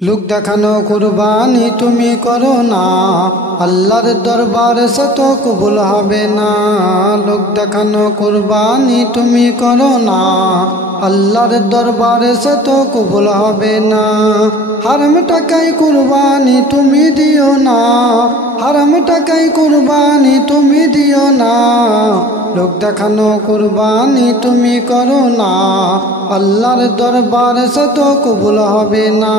লোক দেখানো কুরবানি তুমি করো না, আল্লাহর দরবারে সে তো কবুল হবে না। লোক দেখানো কুরবানি তুমি করো না, আল্লাহর দরবারে সে তো কবুল হবে না। হারাম টাকায় কুরবানি তুমি দিও না, হারাম টাকায় কুরবানি তুমি দিও না। লোক দেখানো কুরবানি তুমি করো না, আল্লাহর দরবারে সে তো কবুল হবে না।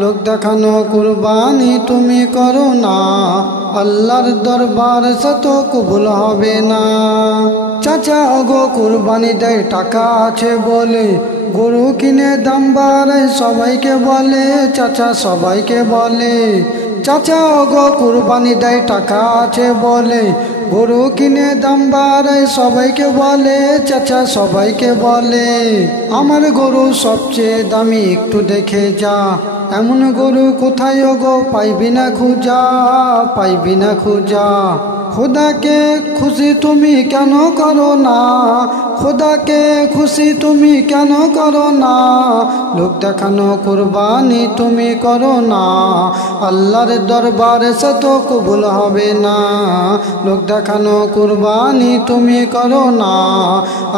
লোক দেখানো কুরবানি তুমি করো না, আল্লাহর দরবারে সে তো কবুল হবে না। চাচা গো কুরবানি দেয় টাকা আছে বলে, গরু কিনে দাম বাড়ায় সবাইকে বলে, চাচা সবাইকে বলে। চাচা গো কুরবানি দেয় টাকা আছে বলে, গরু কিনে দাম বাড়ায় সবাইকে বলে, চাচা সবাইকে বলে। আমার গরু সবচেয়ে দামি একটু দেখে যা, এমন গরু কোথায় গো পাইবি না খুঁজা, পাইবি না খুঁজা। খোদাকে খুশি তুমি কেন করো না, খোদাকে খুশি তুমি কেন করো না। লোক দেখানো কুরবানি তুমি করো না, আল্লাহর দরবারে সে তো কবুল হবে না। লোক দেখানো কুরবানি তুমি করো না,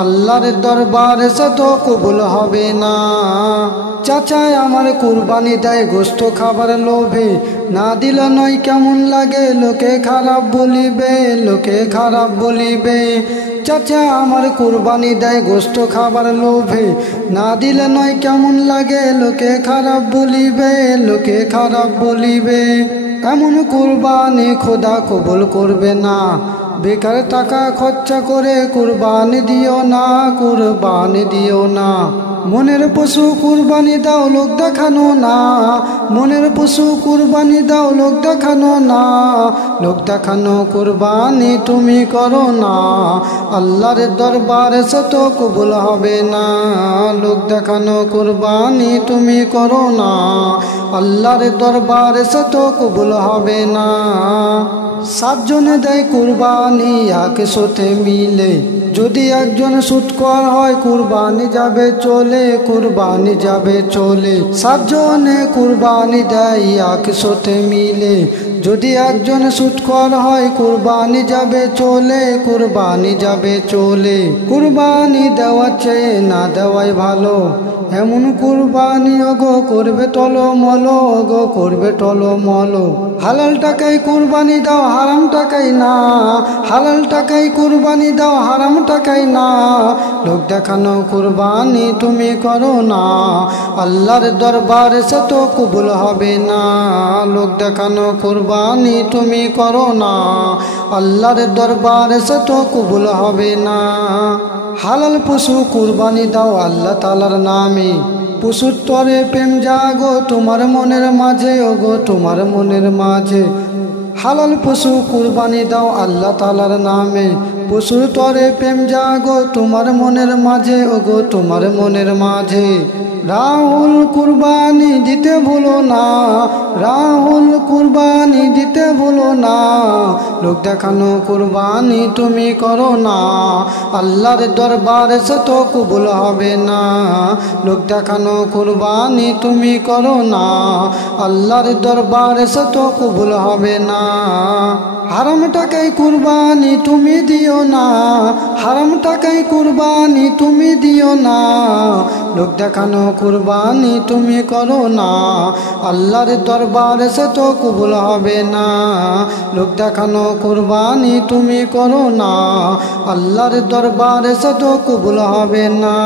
আল্লাহর দরবারে সে তো কবুল হবে না। চাচায় আমার কুরবানি দেয় গোস্ত খাবার লোভে, না দিল নয় কেমন লাগে লোকে খারাপ বলিবে, লোকে খারাপ বলিবে। চাচা আমার কুরবানি দেয় গোস্ত খাবার লোভে, না দিলে নয় কেমন লাগে লোকে খারাপ বলিবে, লোকে খারাপ বলিবে। এমন কুরবানি খোদা কবুল করবে না, বেকার টাকা খরচা করে কুরবানি দিও না, কুরবানি দিও না। মনের পশু কুরবানি দাও লোক দেখানো না, মনের পশু কুরবানি দাও লোক দেখানো না। লোক দেখানো কুরবানি তুমি করো না, আল্লাহর দরবারে সে তো কবুল হবে না। লোক দেখানো কুরবানি তুমি করো না, আল্লাহর দরবারে সে তো কবুল হবে না। সাতজনে দেয় কুরবানি একসাথে মিলে, যদি একজন সুৎকর হয় কুরবানি যাবে চলে, কুরবানি যাবে চলে। সাতজনে কুরবানি দেয় একসাথে মিলে, যদি একজন সুৎকর হয় কুরবানি যাবে চলে, কুরবানি যাবে চলে। কুরবানি দেওয়া চেয়ে না দেওয়াই ভালো, এমন কুরবানি ওগো করবে টলমল, ওগো করবে টলমল। হালাল টাকায় কুরবানি দাও হারাম টাকায় না, হালাল টাকায় কুরবানি দাও হারাম টাকায় না। লোক দেখানো কুরবানি তুমি করো না, আল্লাহর দরবারে সে তো কবুল হবে না। লোক দেখানো কুরবানি তুমি করো না, আল্লাহর দরবারে সে তো কবুল হবে না। হালাল পশু কুরবানি দাও আল্লাহ তাআলার নামে, পশুর তরে প্রেম জাগো তোমার মনের মাঝে, ওগো তোমার মনের মাঝে। হালাল পশু কুরবানি দাও আল্লাহ তাআলার নামে, পশুর তরে প্রেম জাগো তোমার মনের মাঝে, ওগো তোমার মনের মাঝে। রাহুল কুরবানি দিতে ভুলো না, রাহুল কুরবানি দিতে ভুলো না। লোক দেখানো কুরবানি তুমি করো না, আল্লাহর দরবারে সে তো কবুল হবে না। লোক দেখানো কুরবানি তুমি করো না, আল্লাহর দরবারে সে তো কবুল হবে না। হারাম টাকায় কুরবানি তুমি দিও না, হারাম টাকায় কুরবানি তুমি দিও না। লোক দেখানো কুরবানি তুমি করো না, আল্লাহর দরবারে সে তো কবুল হবে না। লোক দেখানো কুরবানি তুমি করো না, আল্লাহর দরবারে সে তো কবুল হবে না।